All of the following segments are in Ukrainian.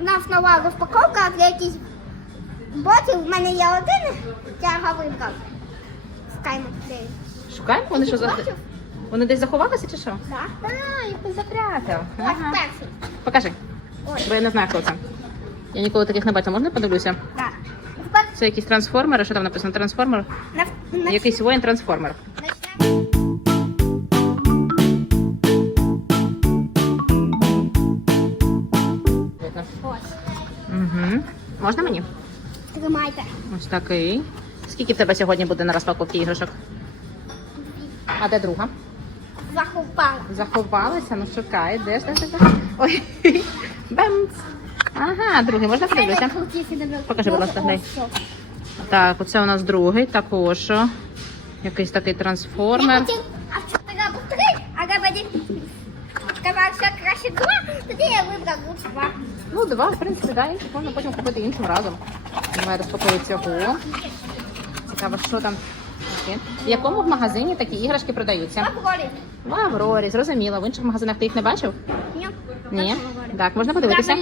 У нас нова розпаковка для якісь ботів. У мене є один тяговий брат. Скаймо плей. Шукаємо? Вони що за. Бачив? Вони десь заховалися чи що? Так. А, їх хтось запрятав. Ось Ага. перший. Покажи. Ой. Бо я не знаю, хто це. Я ніколи таких не бачила. Можна подивлюся? Так. Тепер Це якісь трансформери. Що там написано? Трансформер? на, на, Якийсь воїн Можна мені? Тримайте. Ось такий. Скільки в тебе сьогодні буде на розпаковці іграшок? А де друга? Захопала. Заховалася, ну шукай. Де ж де ж, де? Ой. Бемц. Ага, другий, можна подивлюся? Покажи, будь ласка, дай. Так, оце у нас другий, також. Якийсь такий Я трансформер. хотів, а в чотири або три, а Габаді сказав, що краще тоді я вибрав лучше два. Ну, два, в принципі, да, інших можна потім купити іншим разом. Давай розпакую цього. Цікаво, що там. таке. В якому в магазині такі іграшки продаються? Попробуй. В Аврорі, зрозуміло. В інших магазинах ти їх не бачив? Ні. Ні? Так, можна подивитися?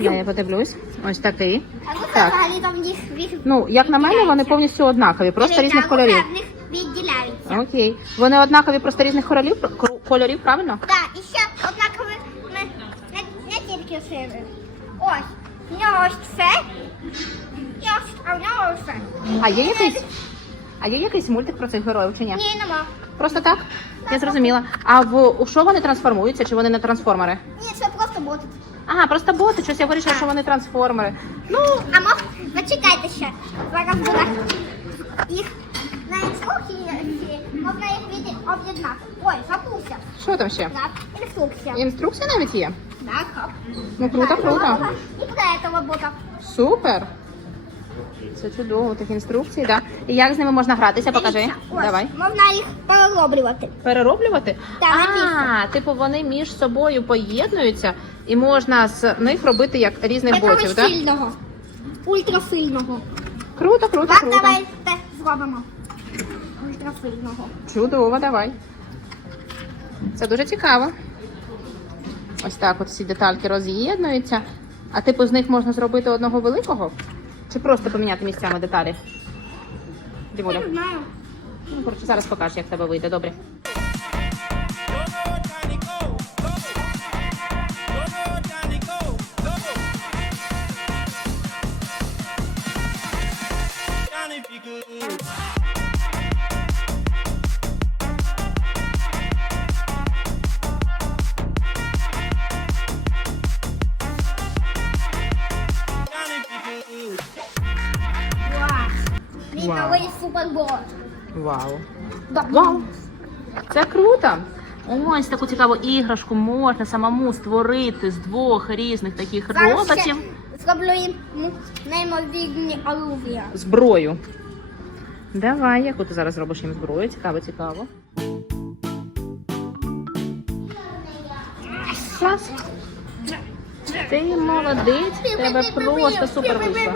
Я, я подивлюсь. Ось такий. А тут Так. взагалі там їх їх Ну, як на мене, вони повністю однакові, просто різних кольорів. В. Окей. Вони однакові, просто різних кольорів, кольорів, правильно? Так, і ще не, тільки. Ось. Нього ось це. І ось, а в нього ось це. А є якийсь? А є якийсь мультик про цих героїв чи ні? Ні, нема. Просто так? Я зрозуміла. А в у що вони трансформуються? Чи вони не трансформери? Ні, це просто боти. Ага, просто боти. Щось я вирішила, що вони трансформери. Ну, а мов, зачекайте ще. Зараз буде їх на інструкції, можна їх об'єднати. Ой, забувся. Що там ще? Так, інструкція. Інструкція навіть є? Так, хоп. Ну круто, круто. І этого бота. Супер. Це чудово, такі інструкції, так. І як з ними можна гратися? Покажи. Дивіться, ось, Давай. Можна їх перероблювати. Перероблювати? Так, а, типу вони між собою поєднуються і можна з них робити як різних ботів, Якогось так? сильного. Ультрасильного. Круто, круто, Так, круто. давайте зробимо. Ультрасильного. Чудово, давай. Це дуже цікаво. Ось так от всі детальки роз'єднуються. А типу з них можна зробити одного великого? Чи просто поміняти місцями деталі? Дімуля. Не знаю. Ну, коротше, зараз покажеш, як в тебе вийде. Добре. Новий супербот. Вау. Вау! Це круто! Ось таку цікаву іграшку можна самому створити з двох різних таких Зараз ще роботів. Зроблю їм ну, неймовірні оружия. Зброю. Давай, яку ти зараз зробиш їм зброю? Цікаво, цікаво. Клас. Ти молодець, в тебе просто супер вийшло.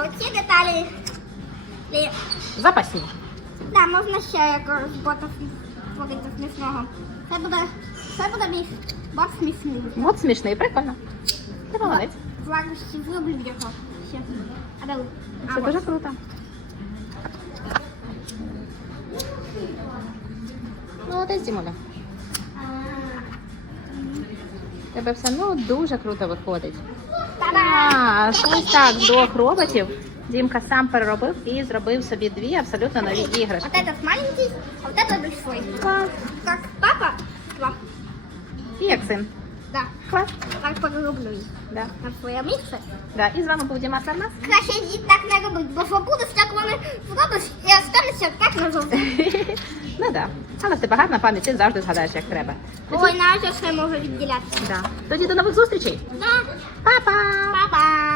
А оці деталі лі- Запасні. Да, можна ще якогось бота створити смішного. Це буде, це буде мій бот смішний. От смішний, прикольно. Ти молодець. Ще зроблю його. Ще. А де? А, Це ось. дуже круто. Молодець, Дімуля. Тебе все ну дуже круто виходить. А, ось так, двох роботів Дімка сам переробив і зробив собі дві абсолютно нові іграшки. Ось этот маленький, а вот этот большой. Как папа? Два. І як син. Да. Клас. Так перероблю їх Да. на своє місце. Да. І з вами був Діма Сарнас. Краще їх так не робити, бо забудеш, як вони зробиш, і останешся так назавжди. ну да. Але в тебе гарна пам'ять, ти завжди згадаєш, як треба. Ой, навіть ще може відділятися. Да. Тоді до нових зустрічей. Да. Па-па! Па-па!